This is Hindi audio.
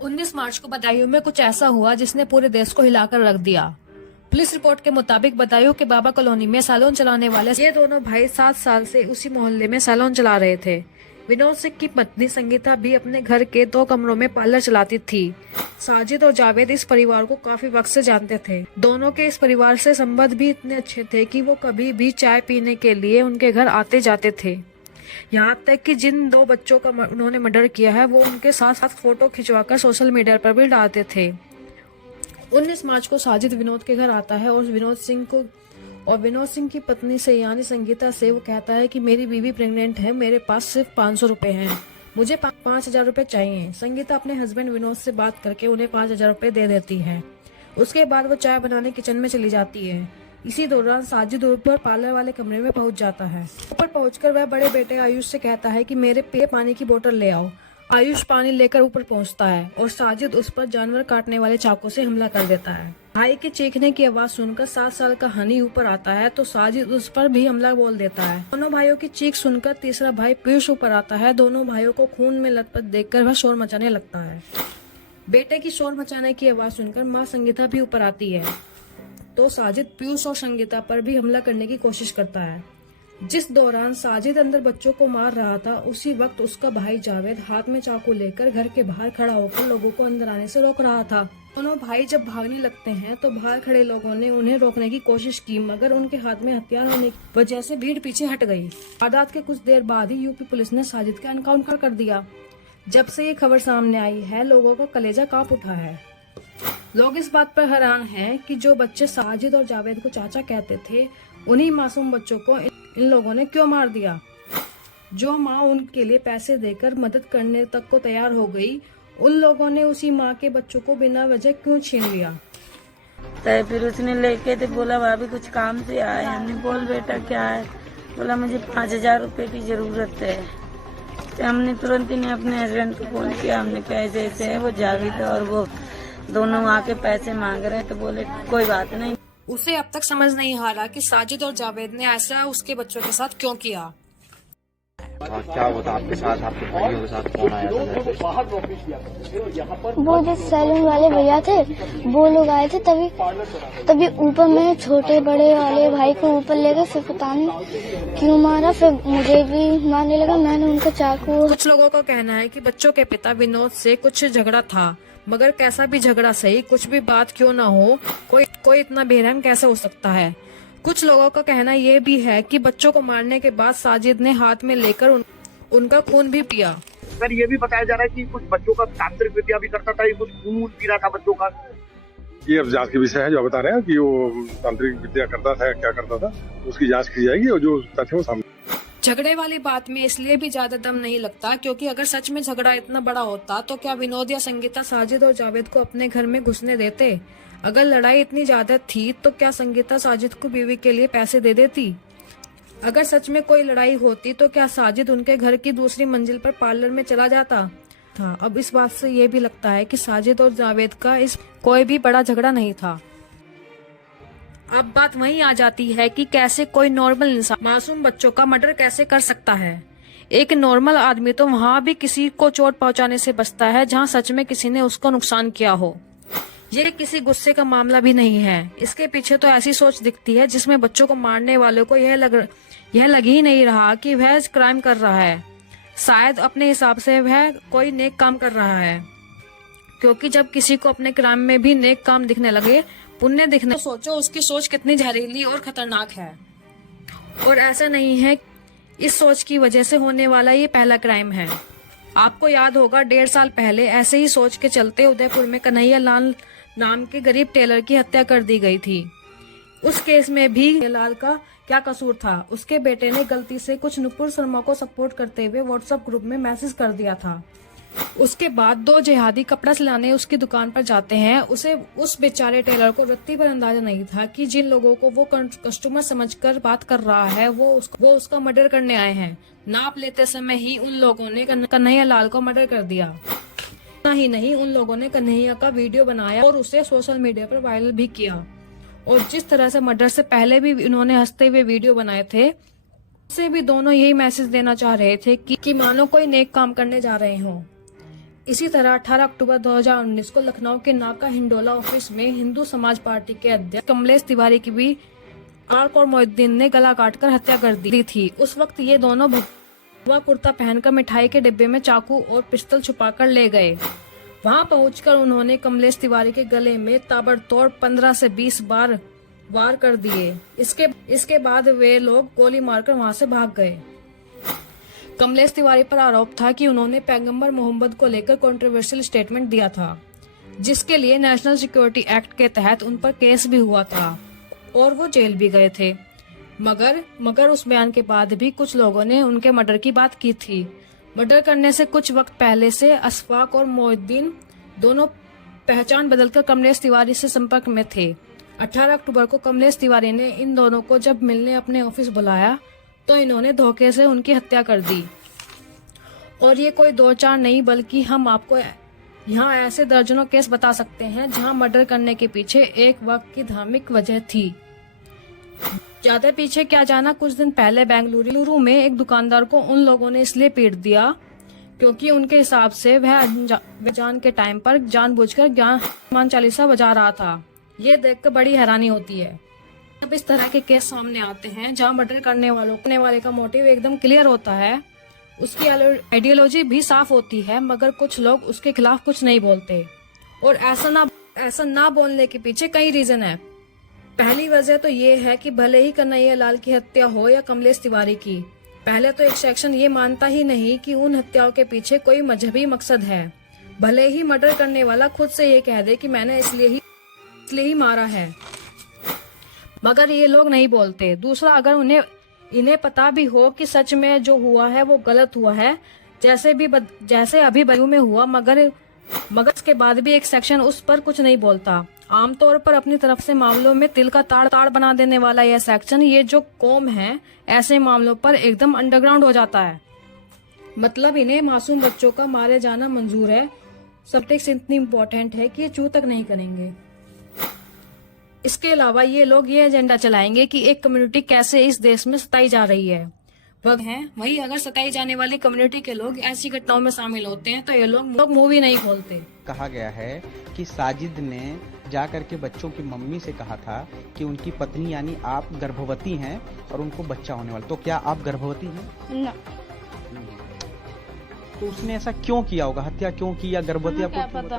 19 मार्च को बदायूं में कुछ ऐसा हुआ जिसने पूरे देश को हिलाकर रख दिया। पुलिस रिपोर्ट के मुताबिक बदायूं के बाबा कॉलोनी में सैलून चलाने वाले ये दोनों भाई 7 साल से उसी मोहल्ले में सैलून चला रहे थे। विनोद सिंह की पत्नी संगीता भी अपने घर के 2 कमरों में पार्लर चलाती थी। साजिद और जावेद इस परिवार को काफी वक्त से जानते थे। दोनों के इस परिवार से संबंध भी इतने अच्छे थे कि वो कभी भी चाय पीने के लिए उनके घर आते जाते थे। यहाँ तक कि जिन 2 बच्चों का उन्होंने मर्डर किया है वो उनके साथ साथ फोटो खिंचवाकर सोशल मीडिया पर भी डालते थे। 19 मार्च को साजिद विनोद के घर आता है और विनोद सिंह की पत्नी से यानी संगीता से वो कहता है कि मेरी बीवी प्रेग्नेंट है, मेरे पास सिर्फ 500 रुपए हैं, मुझे 5,000 रुपए चाहिए। संगीता अपने हस्बैंड विनोद से बात करके उन्हें 5,000 रुपए दे देती है। उसके बाद वो चाय बनाने किचन में चली जाती है। इसी दौरान साजिद ऊपर पार्लर वाले कमरे में पहुंच जाता है। ऊपर पहुंचकर वह बड़े बेटे आयुष से कहता है कि मेरे पे पानी की बोतल ले आओ। आयुष पानी लेकर ऊपर पहुंचता है और साजिद उस पर जानवर काटने वाले चाकू से हमला कर देता है। भाई के चीखने की आवाज सुनकर 7 साल का हनी ऊपर आता है तो साजिद उस पर भी हमला बोल देता है। दोनों भाइयों की चीख सुनकर तीसरा भाई पीयूष ऊपर आता है। दोनों भाइयों को खून में लथपथ देखकर वह शोर मचाने लगता है। बेटे की शोर मचाने की आवाज सुनकर माँ संगीता भी ऊपर आती है तो साजिद पीयूष और संगीता पर भी हमला करने की कोशिश करता है। जिस दौरान साजिद अंदर बच्चों को मार रहा था उसी वक्त उसका भाई जावेद हाथ में चाकू लेकर घर के बाहर खड़ा होकर लोगों को अंदर आने से रोक रहा था। दोनों भाई जब भागने लगते हैं तो बाहर खड़े लोगों ने उन्हें रोकने की कोशिश की, मगर उनके हाथ में हथियार होने की वजह से भीड़ पीछे हट गई। वारदात के कुछ देर बाद ही यूपी पुलिस ने साजिद का एनकाउंटर कर दिया। जब से ये खबर सामने आई है लोगों का कलेजा कांप उठा है। लोग इस बात पर हैरान हैं कि जो बच्चे साजिद और जावेद को चाचा कहते थे उन्हीं मासूम बच्चों को इन लोगों ने क्यों मार दिया। जो माँ उनके लिए पैसे देकर मदद करने तक को तैयार हो गई, उन लोगों ने उसी माँ के बच्चों को बिना वजह क्यों छीन लिया। तो फिर उसने लेके तो बोला भाभी कुछ काम से आए। हमने बोल बेटा क्या है, बोला मुझे 5,000 रुपए की जरूरत है। तो हमने तुरंत ही अपने हस्बैंड को फोन किया। हमने कहा ऐसे ऐसे है, वो जावेद और वो दोनों आके पैसे मांग रहे हैं। तो बोले कोई बात नहीं। उसे अब तक समझ नहीं आ रहा कि साजिद और जावेद ने ऐसा उसके बच्चों के साथ क्यों किया। क्या होता आपके साथ, आपके भाइयों के साथ कौन आया था? वो जो सैलून वाले भैया थे वो लोग आए थे। तभी ऊपर मैंने छोटे बड़े वाले भाई को ऊपर ले गए, फिर पता नहीं क्यों मारा, फिर मुझे भी मारने लगा। मैंने उनका चाकू। कुछ लोगों का कहना है कि बच्चों के पिता विनोद से कुछ झगड़ा था, मगर कैसा भी झगड़ा सही, कुछ भी बात क्यों ना हो, कोई इतना बेरहम कैसे हो सकता है। कुछ लोगों का कहना ये भी है कि बच्चों को मारने के बाद साजिद ने हाथ में लेकर उनका खून भी पिया। सर ये भी बताया जा रहा है कि कुछ बच्चों का तांत्रिक विद्या भी करता था, ये कुछ खून पी रहा था बच्चों का। ये अब जांच के विषय है। जो बता रहे हैं कि वो तांत्रिक विद्या करता था, क्या करता था, उसकी जांच की जाएगी और जो तथ्य वो सामने। झगड़े वाली बात में इसलिए भी ज्यादा दम नहीं लगता क्योंकि अगर सच में झगड़ा इतना बड़ा होता तो क्या विनोद या संगीता साजिद और जावेद को अपने घर में घुसने देते। अगर लड़ाई इतनी ज्यादा थी तो क्या संगीता साजिद को बीवी के लिए पैसे दे देती। अगर सच में कोई लड़ाई होती तो क्या साजिद उनके घर की दूसरी मंजिल पर पार्लर में चला जाता था। अब इस बात से ये भी लगता है कि साजिद और जावेद का इस कोई भी बड़ा झगड़ा नहीं था। अब बात वहीं आ जाती है कि कैसे कोई नॉर्मल इंसान मासूम बच्चों का मर्डर कैसे कर सकता है। एक नॉर्मल आदमी तो वहाँ भी किसी को चोट पहुंचाने से बचता है जहाँ सच में किसी ने उसको नुकसान किया हो। ये किसी गुस्से का मामला भी नहीं है। इसके पीछे तो ऐसी सोच दिखती है जिसमें बच्चों को मारने वाले को यह लग ही नहीं रहा कि वह क्राइम कर रहा है। शायद अपने हिसाब से वह कोई नेक काम कर रहा है, क्योंकि जब किसी को अपने क्राइम में भी नेक काम दिखने लगे, पुण्य दिखने, तो सोचो उसकी सोच कितनी जहरीली और खतरनाक है। और ऐसा नहीं है, इस सोच की वजह से होने वाला ये पहला क्राइम है। आपको याद होगा 1.5 साल पहले ऐसे ही सोच के चलते उदयपुर में कन्हैया लाल नाम के गरीब टेलर की हत्या कर दी गई थी। उस केस में भी लाल का क्या कसूर था। उसके बेटे ने गलती से कुछ नुपुर शर्मा को सपोर्ट करते हुए व्हाट्सएप ग्रुप में मैसेज कर दिया था। उसके बाद 2 जिहादी कपड़ा सिलाने उसकी दुकान पर जाते हैं। उस बेचारे टेलर को रत्ती पर अंदाजा नहीं था कि जिन लोगों को वो कस्टमर समझकर बात कर रहा है वो उसका मर्डर करने आए हैं। नाप लेते समय ही उन लोगों ने कन्हैया लाल को मर्डर कर दिया। इतना ही नहीं, उन लोगों ने कन्हैया का वीडियो बनाया और उसे सोशल मीडिया पर वायरल भी किया। और जिस तरह से मर्डर से पहले भी उन्होंने हंसते हुए वीडियो बनाए थे, उससे भी दोनों यही मैसेज देना चाह रहे थे कि मानो कोई नेक काम करने जा रहे हों। इसी तरह 18 अक्टूबर 2019 को लखनऊ के नाका हिंडोला ऑफिस में हिंदू समाज पार्टी के अध्यक्ष कमलेश तिवारी की भी आर्क और मोहिउद्दीन ने गला काटकर हत्या कर दी थी। उस वक्त ये दोनों भगवा कुर्ता पहनकर मिठाई के डिब्बे में चाकू और पिस्टल छुपाकर ले गए। वहां पहुंचकर उन्होंने कमलेश तिवारी के गले में ताबड़तोड़ 15 से 20 बार वार कर दिए। इसके बाद वे लोग गोली मारकर वहां से भाग गए। कमलेश तिवारी पर आरोप था कि उन्होंने पैगंबर मोहम्मद को लेकर कंट्रोवर्शियल स्टेटमेंट दिया था, जिसके लिए नेशनल सिक्योरिटी एक्ट के तहत उन पर केस भी हुआ था और वो जेल भी गए थे। मगर उस बयान के बाद भी कुछ लोगों ने उनके मर्डर की बात की थी। मर्डर करने से कुछ वक्त पहले से अशफाक और मोहिउद्दीन दोनों पहचान बदलकर कमलेश तिवारी से संपर्क में थे। 18 अक्टूबर को कमलेश तिवारी ने इन दोनों को जब मिलने अपने ऑफिस बुलाया तो इन्होंने धोखे से उनकी हत्या कर दी। और ये कोई दो चार नहीं, बल्कि हम आपको यहाँ ऐसे दर्जनों केस बता सकते हैं जहाँ मर्डर करने के पीछे एक वक्त की धार्मिक वजह थी। ज्यादा पीछे क्या जाना, कुछ दिन पहले बेंगलुरु में एक दुकानदार को उन लोगों ने इसलिए पीट दिया क्योंकि उनके हिसाब से वह अजान के टाइम पर जानबूझकर हनुमान चालीसा बजा रहा था। ये देखकर बड़ी हैरानी होती है। अब इस तरह के केस सामने आते हैं जहां मर्डर करने वाले का मोटिव एकदम क्लियर होता है, उसकी आइडियोलॉजी भी साफ होती है, मगर कुछ लोग उसके खिलाफ कुछ नहीं बोलते। और ऐसा ना बोलने के पीछे कई रीजन है। पहली वजह तो ये है कि भले ही कन्हैया लाल की हत्या हो या कमलेश तिवारी की, पहले तो एक सेक्शन ये मानता ही नहीं कि उन हत्याओं के पीछे कोई मजहबी मकसद है, भले ही मर्डर करने वाला खुद से ये कह दे कि मैंने इसलिए ही मारा है, मगर ये लोग नहीं बोलते। दूसरा, अगर इन्हें पता भी हो कि सच में जो हुआ है वो गलत हुआ है, जैसे अभी बयू में हुआ, मगर इसके बाद भी एक सेक्शन उस पर कुछ नहीं बोलता। आमतौर पर अपनी तरफ से मामलों में तिल का ताड़ बना देने वाला यह सेक्शन, ये जो कौम है, ऐसे मामलों पर एकदम अंडरग्राउंड हो जाता है। मतलब इन्हें मासूम बच्चों का मारे जाना मंजूर है। सबटेक्स्ट इतनी इम्पोर्टेंट है कि ये चू तक नहीं करेंगे। इसके अलावा ये लोग ये एजेंडा चलाएंगे कि एक कम्युनिटी कैसे इस देश में सताई जा रही है। वही अगर सताई जाने वाली कम्युनिटी के लोग ऐसी घटनाओं में शामिल होते हैं तो ये लोग मूवी नहीं खोलते। कहा गया है कि साजिद ने जा करके बच्चों की मम्मी से कहा था कि उनकी पत्नी यानी आप गर्भवती हैं और उनको बच्चा होने वाला। तो क्या आप गर्भवती हैं? ना। तो उसने ऐसा क्यों किया होगा? हत्या क्यों की या गर्भवती आपको क्या पता?